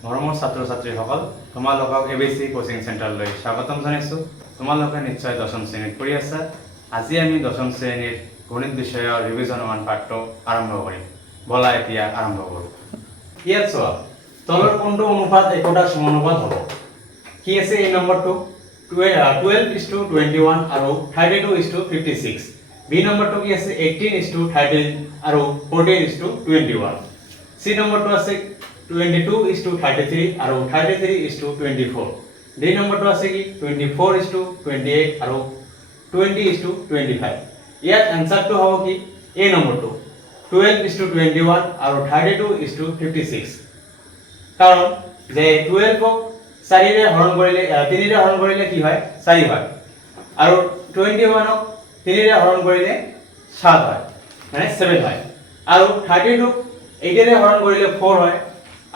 মৰমৰ ছাত্ৰ ছাত্ৰীসকল, তোমালোকক এবিচি কোচিং চেণ্টাৰলৈ স্বাগতম জনাইছোঁ। তোমালোকে নিশ্চয় দশম শ্ৰেণীত পঢ়ি আছা। আজি আমি দশম শ্ৰেণীৰ গণিত বিষয়ৰ ৰিভিজন 1 পাঠটো আৰম্ভ কৰিম। বলা এতিয়া আৰম্ভ কৰোঁ। ইয়াত চোৱা, তলৰ কোনটো অনুপাত একোটা সমানুপাত হ'ব? কি আছে এই নম্বৰটো? 12:21 আৰু 32:56। বি নম্বৰটো কি আছে? 18:13 আৰু 14:21। সি নম্বৰটো আছে 22:33 আৰু 33:24। ডি নম্বৰটো আছে কি 24:28 আৰু 20:25। ইয়াত এনসাৰটো হ'ব কি এ নম্বৰটো 12:21 আৰু 32:56। কাৰণ যে 12ক 4ৰে হৰণ কৰিলে 3ৰে হৰণ কৰিলে কি হয়? 4 হয়। আৰু 21ক 3ৰে হৰণ কৰিলে 7 হয়, মানে 7 হয়। আৰু 32ক 8ৰে হৰণ কৰিলে 4 হয়।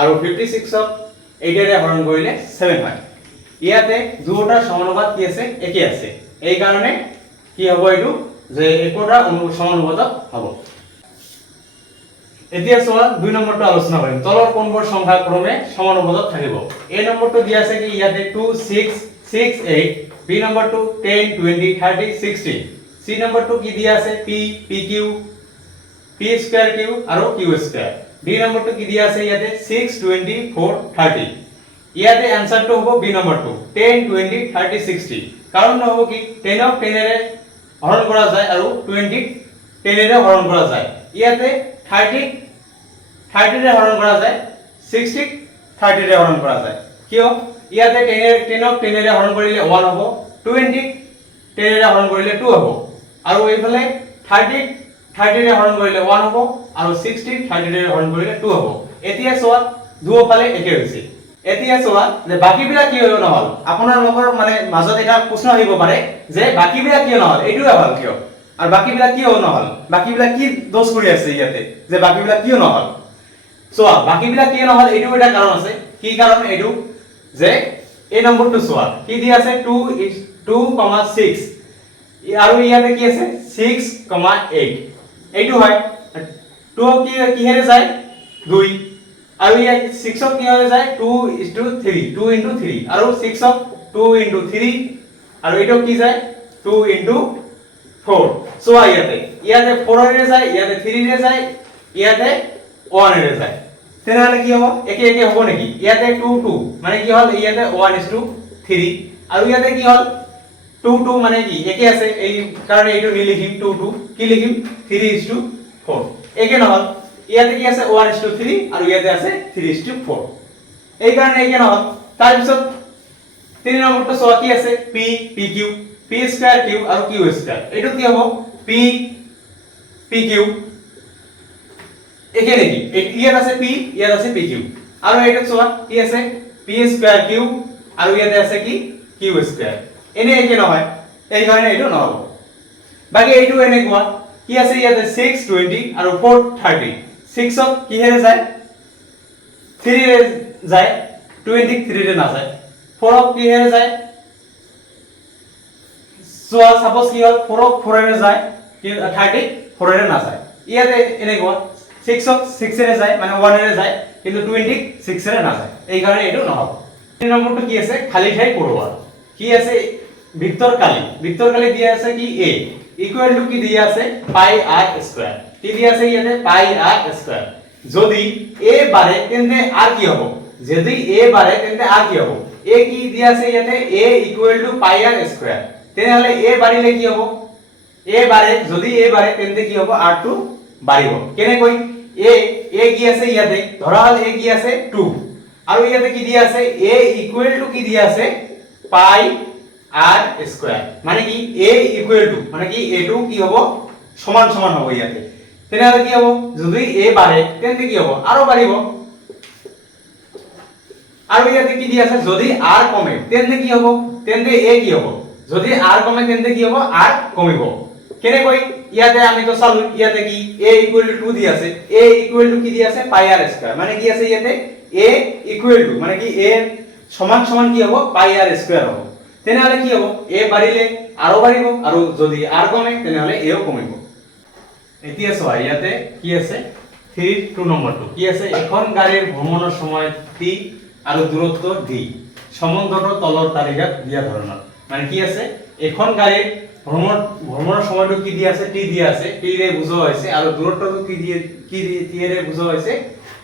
আৰু 56ক 8ৰে হৰণ কৰিলে 7 হয়। ইয়াতে দুটা সমানুপাত কি আছে? একে আছে। এই কাৰণে কি হ'ব এইটো যে একোটা সমানুপাতত হ'ব। এতিয়া চোৱা 2 নম্বৰটো আলোচনা কৰিম। তলৰ কোনবোৰ সংখ্যা ক্ৰমে সমানুপাতত থাকিব? এ নম্বৰটো দিয়া আছে কি ইয়াতে 2 6 6 8, বি নম্বৰটো 10 20 30 60, সি নম্বৰটো কি দিয়া আছে p pq p square q আৰু q স্কয়াৰ, ডি নম্বৰটো কি দিয়া আছে ইয়াতে 6 20 4 30। ইয়াতে आंसरটো হ'ব বি নম্বৰটো 10 20 30 60। কাৰণ হ'ব কি 10ক 10ৰে হৰণ কৰা যায় আৰু 20ক 10ৰে হৰণ কৰা যায়। ইয়াতে 30ক 30ৰে হৰণ কৰা যায়, 60ক 30ৰে হৰণ কৰা যায়। কিয়? ইয়াতে 10ক 10ৰে হৰণ কৰিলে 1 হ'ব, 20ক 10ৰে হৰণ কৰিলে 2 হ'ব। আৰু এইফালে 30ক 30ৰে হৰণ কৰিলে 1 হ'ব আৰু 60ক 30ৰে হৰণ কৰিলে 2 হ'ব। এতিয়া চোৱা দুয়োফালে একে হৈছে। এতিয়া চোৱা যে বাকিবিলাক কি হৈ নহল? আপোনালোকৰ মানে মাজত এটা প্ৰশ্ন আহিব পাৰে যে বাকিবিলাক কিয় নহল? এইটোৱে হ'ল কিয়? আৰু বাকিবিলাক কিয় নহল? বাকিবিলাক কি দোষ কৰি আছে ইয়াতে যে বাকিবিলাক কিয় নহল? চোৱা বাকিবিলাক কিয় নহল এইটো এটা কাৰণ আছে। কি কাৰণ এইটো যে এই নম্বৰটো চোৱা কি দি আছে 2:6 আৰু ইয়াতে কি আছে 6:8। এইটো হয় 2 কিহেৰে যায় 2 আৰু ইয়াত 6ক কিহেৰে যায় 2:3 2:3 আৰু 6ক 2:3 আৰু এইটো কি যায় 2:4। চোৱা ইয়াতে 4 ৰে যায়, ইয়াতে 3 ৰে যায়, ইয়াতে 1 ৰে যায়। তেনেহলে কি হ'ব? একে একে হ'ব নেকি? ইয়াতে 2 2 মানে কি হ'ল ইয়াতে 1:3 আৰু ইয়াতে কি হ'ল 2 2 মানে কি একে আছে। এই কাৰণে এইটো নিলিখিম 2 2 কি লিখিম 3:4। একে নহল। ইয়াতে কি আছে 1:3 আৰু ইয়াতে আছে 3:4। এই কাৰণে একে নহল। তাৰ পিছত 3 নম্বৰটো চোৱা কি আছে p pq p square q আৰু q স্কয়ার। এইটো কি হ'ব p pq একে নেকি? ইয়াত আছে p ইয়াত আছে pq আৰু এইটো চোৱা কি আছে p স্কয়াৰ q আৰু ইয়াতে আছে কি q স্কয়াৰ। এনে একে নহয়, এই কাৰণে এইটো নহব। বাকি এইটো এনেকুৱা কি আছে ইয়াতে 6 20 আৰু 4 30। 6ক কিহেৰে যায় 3 ৰে যায়, 20ক 3 ৰে নাযায়। 4ক কিহেৰে যায় চোৱা সাপোজ কি হ'ল 4ক 4 ৰে যায় কিন্তু 30ক 4 ৰে নাযায়। ইয়াতে এনেকুৱা 6ক 6 ৰে যায় মানে 1 ৰে যায় কিন্তু 20ক 6 ৰে নাযায়। এই কাৰণে এইটো নহব। 3 নম্বৰটো কি আছে খালি ঠাই পূৰণ। কি আছে ভিক্টর কালি দিয়া আছে কি a ইকুয়াল টু কি দিয়া আছে পাই r স্কয়ার। কি দিয়া আছে ইয়াতে পাই r স্কয়ার। যদি a বাড়ে তেন্তে r কি হবে? যদি a বাড়ে তেন্তে r কি হবে? a কি দিয়া আছে ইয়াতে a ইকুয়াল টু পাই r স্কয়ার। তেনেহলে a বাড়িলে কি হবে? a বাড়ে যদি a বাড়ে তেন্তে কি হবে r টো বাড়িব। কেনে কই a কি আছে ইয়াতে ধৰা হল a কি আছে 2 আৰু ইয়াতে কি দিয়া আছে a ইকুয়াল টু কি দিয়া আছে পাই r স্কয়ার। মানে কি a ইকুয়াল টু মানে কি a2 কি হবে সমান সমান হবে ইয়াতে। তেনেহলে কি হবে যদি a বাড়ে তেন্তে কি হবে আরো বাড়িব। আৰু ইয়াতে কি দিয়া আছে যদি r কমে তেন্তে কি হবে তেন্তে a কি হবে যদি r কমে তেন্তে কি হবে r কমিব। কেনে কই ইয়াতে আমি তো চালু ইয়াতে কি a ইকুয়াল টু 2 দিয়া আছে, a ইকুয়াল টু কি দিয়া আছে পাই r স্কয়ার। মানে কি আছে ইয়াতে a ইকুয়াল টু মানে কি a সমান সমান কি হবে পাই r স্কয়ার হবে। তেনেহলে কি হ'ব a বাড়িলে আরো বাড়িব আৰু যদি r কমে তেনেহলে a ও কমিব। এতিয়া চোৱা ইয়াতে কি আছে 3 2 নম্বৰটো কি আছে এখন গাড়ীৰ ভ্ৰমণৰ সময় t আৰু দূৰত্ব d সম্বন্ধটো তলৰ তালিকাত দিয়া ধৰণৰ মানে কি আছে এখন গাড়ীৰ ভ্ৰমণৰ সময়টো কি দিয়া আছে t দিয়া আছে t ৰে বুজোৱা হৈছে আৰু দূৰত্বটো কি ৰে বুজোৱা হৈছে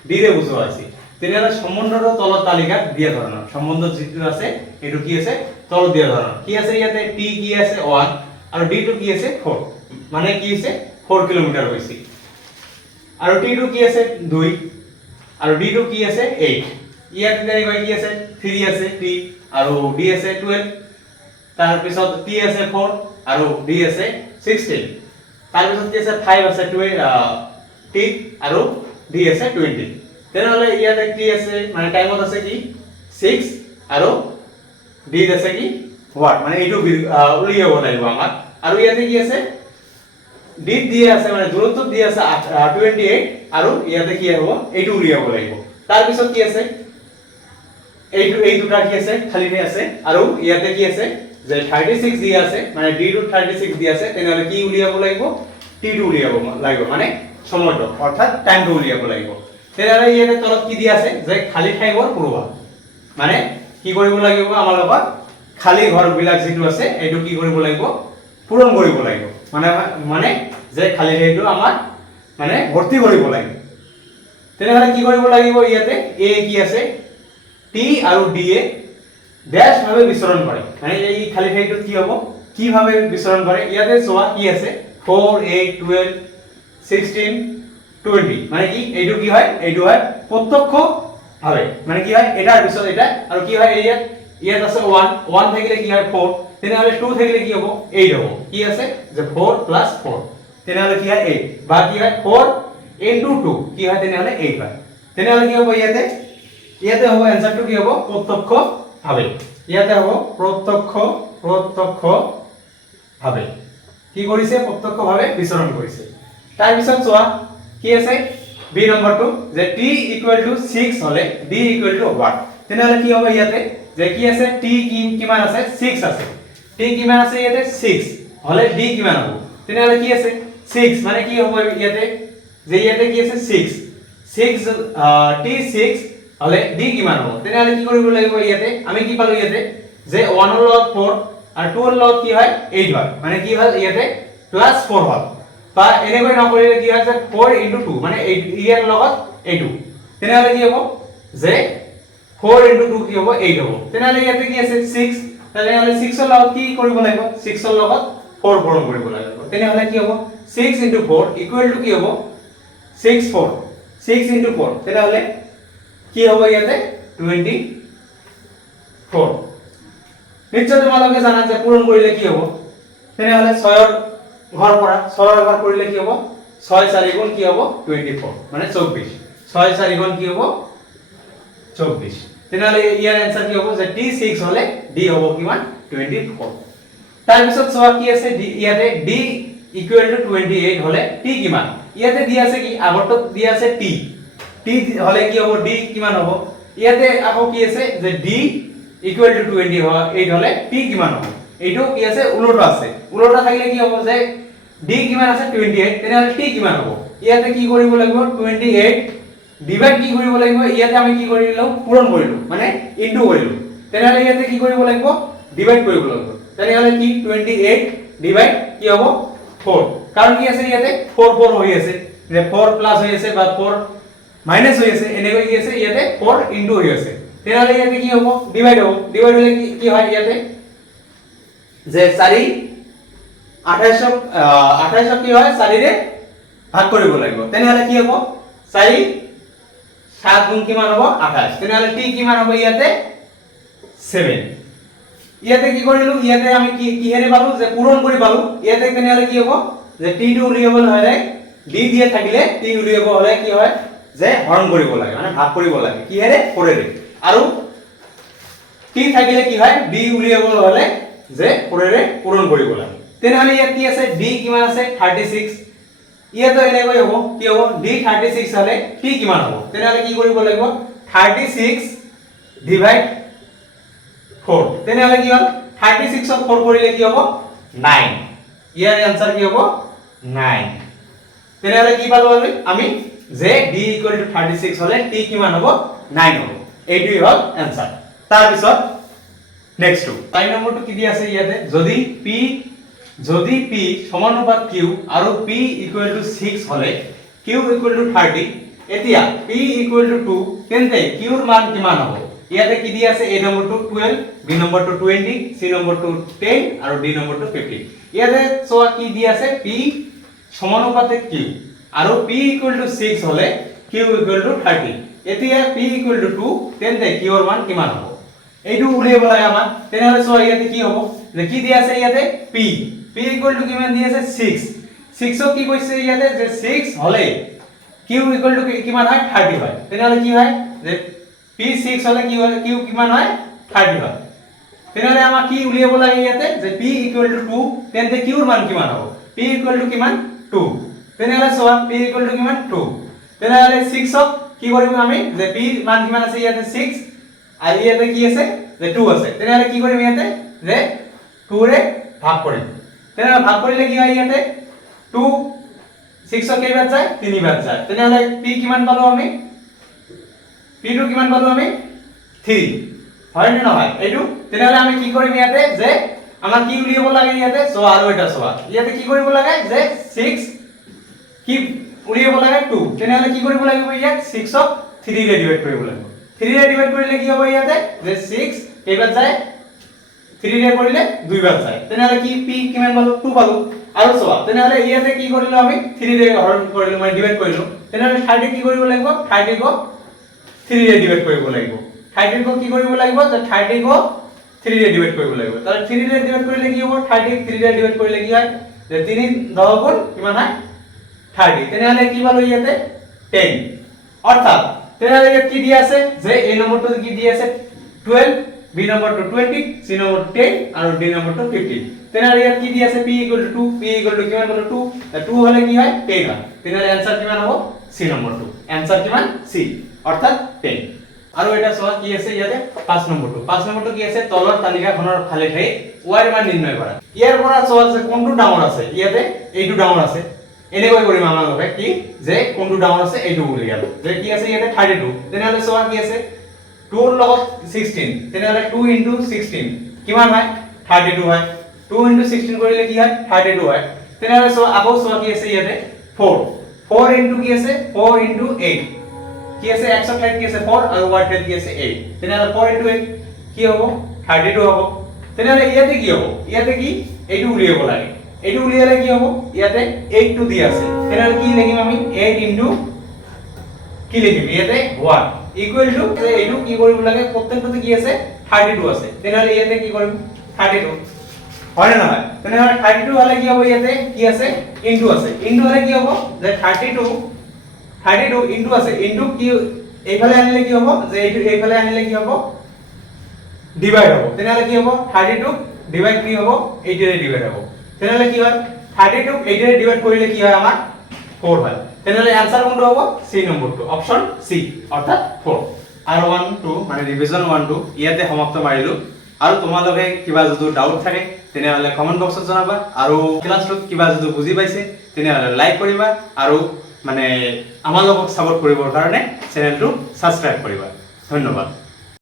d ৰে বুজোৱা হৈছে তেনেহলে সম্বন্ধটো তলৰ তালিকাত দিয়া ধৰণৰ সম্বন্ধ যিটো আছে এটো কি আছে তলত দিয়া ধৰণৰ কি আছে ইয়াতে t কি আছে 1 আৰু d টো কি আছে 4 মানে কি আছে 4 কিলোমিটাৰ হৈছে আৰু t টো কি আছে 2 আৰু d টো কি আছে 8 ইয়াতে তেনেকৈ কি আছে 3 আছে t আৰু d আছে 12 তাৰ পিছত t আছে 4 আৰু d আছে 16 তাৰ পিছত কি আছে 5 আছে 12 t আৰু d আছে 20 তেনেহলে ইয়াতে কি আছে মানে টাইমত আছে কি 6 আৰু d আছে কি ওয়াট মানে এইটো উলিয়াব লাগিব আমাক আৰু ইয়াতে কি আছে d দিয়ে আছে মানে দূৰত্ব দিয়ে আছে 28 আৰু ইয়াতে কি হ'ব এইটো উলিয়াব লাগিব তাৰ পিছত কি আছে এই দুটা কি আছে খালি আছে আৰু ইয়াতে কি আছে যে 36 দিয়া আছে মানে d টো 36 দিয়া আছে তেনেহলে কি উলিয়াব লাগিব t টো উলিয়াব লাগিব মানে সময়টো অৰ্থাৎ টাইমটো উলিয়াব লাগিব তেনেহলে ইয়াতে তলত কি দিয়া আছে যে খালি ঠাইবোৰ পূৰবা মানে কি কৰিব লাগিব আমাৰ লগত খালি ঘৰ বিলাক যেটো আছে এটো কি কৰিব লাগিব পূৰণ কৰিব লাগিব মানে যে খালি ঠাইটো আমাৰ মানে ভৰ্তি কৰিব লাগিব তেনেহলে কি কৰিব লাগিব ইয়াতে a কি আছে t আৰু d এ ড্যাশ ভাবে বিচৰণ কৰে মানে এই খালি ঠাইটো কি হ'ব কি ভাবে বিচৰণ কৰে ইয়াতে চোৱা কি আছে 4 8 12 16 20 মানে কি এইটো কি হয় এইটো হয় প্রত্যক্ষ ভাবে মানে কি হয় এটার পিছত এটা আৰু কি হয় ইয়াত আছে 1 1 থাকিলে কি হয় 4 তেনেহলে 2 থাকিলে কি হ'ব 8 হ'ব কি আছে যে 4 + 4 তেনেহলে কি হয় 8 বা কি হয় 4 * 2 কি হয় তেনেহলে 8 হয় তেনেহলে কি হ'ব ইয়াতে হ'ব आंसरটো কি হ'ব প্রত্যক্ষ ভাবে ইয়াতে হ'ব প্রত্যক্ষ ভাবে কি কৰিছে প্ৰত্যক্ষ ভাবে বিচৰণ কৰিছে তাৰ পিছত চোৱা কি আছে বি নম্বৰটো যে t = 6 হলে d = what তেনেহলে কি হ'ব ইয়াতে যে কি আছে t কিমান আছে 6 আছে t কিমান আছে ইয়াতে 6 হলে d কিমান হ'ব তেনেহলে কি আছে 6 মানে কি হ'ব ইয়াতে যে ইয়াতে কি আছে 6 t 6 হলে d কিমান হ'ব তেনেহলে কি কৰিব লাগিব ইয়াতে আমি কি পালো ইয়াতে যে 1 ৰ লগত 4 আৰু 2 ৰ লগত কি হয় 8 হয় মানে কি হয় ইয়াতে +4 হয় বা এনেকৈ নকৰিলে কি হয় যে 4 * 2 মানে 8 ইয়াৰ লগত 8 তেনেহলে কি হ'ব যে 4 * 2 কি হ'ব 8 হ'ব তেনেহলে ইয়াতে কি আছে 6 তেনেহলে 6 ৰ লগত কি কৰিব লাগিব 6 ৰ লগত 4 পূৰণ কৰিব লাগিব তেনেহলে কি হ'ব 6 * 4 = কি হ'ব 64 6 * 4 তেনেহলে কি হ'ব ইয়াতে 24 নিশ্চয় তোমালোকে জানা যে পূৰণ কৰিলে কি হ'ব তেনেহলে 6 ৰ ঘৰ পৰা 6 ৰ ঘৰ কৰিলে কি হ'ব 6 4 গুণ কি হ'ব 24 মানে 24 6 4 গুণ কি হ'ব 24 তেনেহলে ইয়াৰ आंसर কি হ'ব যে t 6 হলে d হ'ব কিমান 24 তাৰ পিছত চোৱা কি আছে ইয়াতে d = 28 হলে t কিমান ইয়াতে দিয়া আছে কি আগৰটো দিয়া আছে t হলে কি হ'ব d কিমান হ'ব ইয়াতে আকৌ কি আছে যে d = 28 হলে t কিমান হ'ব এইটো কি আছে উল্টা আছে উল্টা থাকিলে কি হ'ব যে d কিমান আছে 28 তেনেহলে t কিমান হ'ব ইয়াতে কি কৰিব লাগিব 28 ডিভাইড কি কৰিব লাগিব ইয়াতে আমি কি কৰিলো পূৰণ কৰিলো মানে ইনটু কৰিলো তেনেহলে ইয়াতে কি কৰিব লাগিব ডিভাইড কৰিব লাগিব তেনেহলে কি 28 ডিভাইড কি হ'ব 4 কাৰণ কি আছে ইয়াতে 4 4 হৈ আছে যে 4 প্লাস হৈ আছে বা 4 মাইনাস হৈ আছে এনেকৈ কি আছে ইয়াতে 4 ইনটু হৈ আছে তেনেহলে ইয়াতে কি হ'ব ডিভাইড হলে কি হয় ইয়াতে যে 4 28 কি হয় 4 ৰে ভাগ কৰিব লাগিব তেনেহলে কি হ'ব 4 7 গুণ কিমান হ'ব 28 তেনেহলে t কিমান হ'ব ইয়াতে 7 ইয়াতে কি কৰিলো ইয়াতে আমি কি হেৰি পালো যে পূৰণ কৰি পালো ইয়াতে তেনেহলে কি হ'ব যে t টো উলিয়াব হলে d দিয়ে থাকিলে t উলিয়াব হলে কি হয় যে হৰণ কৰিব লাগে মানে ভাগ কৰিব লাগে কি হেৰে 4 ৰে আৰু t থাকিলে কি হয় d উলিয়াব হলে যে 4 ৰে পূৰণ কৰিব লাগে তেনেহলে ইয়াত কি আছে d কিমান আছে 36 ইয়াতো এনেকৈ হ'ব কি হ'ব d 36 হলে t কিমান হ'ব তেনেহলে কি কৰিব লাগিব 36 ডিভাইড 4 তেনেহলে কি হ'ল 36 ক 4 কৰিলে কি হ'ব 9 ইয়াৰ आंसर কি হ'ব 9 তেনেহলে কি পালো আমি যে d = 36 হলে t কিমান হ'ব 9 হ'ব এইটোই হল आंसर তাৰ পিছত নেক্সট 5 নম্বৰটো কি দিয়া আছে ইয়াতে যদি p সমানুপাত q আৰু p = 6 হলে q = 30 এতিয়া p = 2 তেন্তে q ৰ মান কিমান হ'ব ইয়াতে কি দিয়া আছে a নম্বৰটো 12 b নম্বৰটো 20 c নম্বৰটো 10 আৰু d নম্বৰটো 15 ইয়াতে চোৱা কি দিয়া আছে p সমানুপাতে q আৰু p = 6 হলে q = 30 এতিয়া p = 2 তেন্তে q ৰ মান কিমান হ'ব এইটো উলিয়াব লাগে আমাৰ তেনেহলে চোৱা ইয়াতে কি হ'ব যে কি দিয়া আছে ইয়াতে p = কিমান দিয়া আছে 6 6 কি কৈছে ইয়াতে যে 6 হলে q = কিমান হয় 30 হয় তেনেহলে কি হয় যে p 6 হলে কি হয় q কিমান হয় 30 হয় তেনেহলে আমাৰ কি উলিয়াব লাগে ইয়াতে যে p = 2 তেন্তে q ৰ মান কিমান হ'ব p = কিমান 2 তেনেহলে চোৱা p = কিমান 2 তেনেহলে 6 ক কি কৰিম আমি যে p মান কিমান আছে ইয়াতে 6 আৰু ইয়াতে কি আছে যে 2 আছে তেনেহলে কি কৰিম ইয়াতে যে 2 ৰে ভাগ কৰিম তেনেহলে ভাগ কৰিলে কি হয় ইয়াতে 2 6 ক কেইবাৰ যায় 3 বাৰ যায় তেনেহলে p কিমান পালো আমি p টো কিমান পালো আমি 3 হয় নে নহয় এইটো তেনেহলে আমি কি কৰিম ইয়াতে যে আমাৰ কি উলিয়াব লাগে ইয়াতে চোৱা আৰু এটা চোৱা ইয়াতে কি কৰিব লাগে যে 6 কি উলিয়াব লাগে 2 তেনেহলে কি কৰিব লাগিব ইয়াত 6 ক 3 ৰে ডিভাইড কৰিব লাগিব 3 ৰে ডিভাইড কৰিলে কি হ'ব ইয়াতে যে 6 কেইবাৰ যায় 3 ৰে কৰিলে 2 বাৰ যায় তেনেহলে কি p কিমান পালো 2 পালো আৰু চোৱা তেনেহলে ইয়াতে কি কৰিলো আমি 3 ৰে হৰণ কৰিলো মানে ডিভাইড কৰিলো তেনেহলে 30 কি কৰিব লাগিব 30 ক 3 ৰে ডিভাইড কৰিব লাগিব 30 ক কি কৰিব লাগিব যে 30 ক 3 ৰে ডিভাইড কৰিব লাগিব তাহলে 3 ৰে ডিভাইড কৰিলে কি হ'ব 30 3 ৰে ডিভাইড কৰিলে কি হয় যে 3 10 গুণ কিমান হয় 30 তেনেহলে কি পালো ইয়াতে 10 অর্থাৎ তেনেহলে ইয়াত কি দিয়া আছে যে a নম্বৰটো কি দিয়া আছে 12 b নম্বৰটো 20 c নম্বৰটো 10 আৰু d নম্বৰটো 15 তেনেহলে ইয়াত কি দিয়া আছে p = 2 p = কিমান পালো 2 2 হলে কি হয় 10 হয় তেনেহলে आंसर কিমান হ'ব c নম্বৰটো आंसर কিমান c অৰ্থাৎ 10 আৰু এটা চোৱা কি আছে ইয়াতে 5 নম্বৰটো কি আছে তলৰ তালিকাখনৰ খালি ঠাই y ৰ মান নিৰ্ণয় কৰা ইয়াৰ পৰা চোৱা যে কোনটো ডাঙৰ আছে ইয়াতে এইটো ডাঙৰ আছে এনেকৈ কৰিম আমালোকে কি যে কোনটো ডাঙৰ আছে এইটো উলিয়াব যে কি আছে ইয়াতে 32 তেনেহলে চোৱা কি আছে 2 ৰ লগত 16 তেনেহলে 2 * 16 কিমান হয় 32 হয় 2 * 16 কৰিলে কি হয় 32 হয় তেনেহলে চোৱা আকৌ চোৱা কি আছে ইয়াতে 4 * কি আছে 4 * 8 কি আছে x ৰ ঠাইত কি আছে 4 আৰু y ৰ ঠাইত কি আছে 8 তেনেহলে 4 * 8 কি হ'ব 32 হ'ব তেনেহলে ইয়াতে কি হ'ব ইয়াতে কি এইটো উলিয়াব লাগে এইটো উলিয়ালে কি হ'ব ইয়াতে 8 টো দি আছে তেনেহলে কি লিখিম আমি 8 * কি লিখিম ইয়াতে 1 ইকুৱেল টু যে এইটো কি কৰিব লাগে প্ৰত্যেকটোতে কি আছে 32 আছে তেনেহলে ইয়াতে কি কৰিম 32 হয় না নহয় তেনেহলে 32 হলে কি হ'ব ইয়াতে কি আছে ইনটু আছে ইনটু হলে কি হ'ব যে 32 ইনটু আছে ইনটু কি এইফালে আনিলে কি হ'ব যে এইটো এইফালে আনিলে কি হ'ব ডিভাইড হ'ব তেনেহলে কি হ'ব 32 ডিভাইড কি হ'ব 8 ৰে ডিভাইড হ'ব তেনেহলে কি হয় 32 8 ৰে ডিভাইড কৰিলে কি হয় আমাৰ 4 হয় তেনেহলে आंसर কোনটো হ'ব c নম্বৰটো অপচন c অৰ্থাৎ 4 আৰু 1 2 মানে ৰিভিজন 1 2 ইয়াতে সমাপ্ত মাৰিলো আৰু তোমালোকে কিবা যদি ডাউট থাকে তেনেহলে কমেন্ট বক্সত জনাবা আৰু ক্লাছটোত কিবা যদি বুজি পাইছে তেনেহলে লাইক কৰিবা আৰু মানে আমাৰ লগত সাপোৰ্ট কৰিবৰ কাৰণে চেনেলটো সাবস্ক্ৰাইব কৰিবা ধন্যবাদ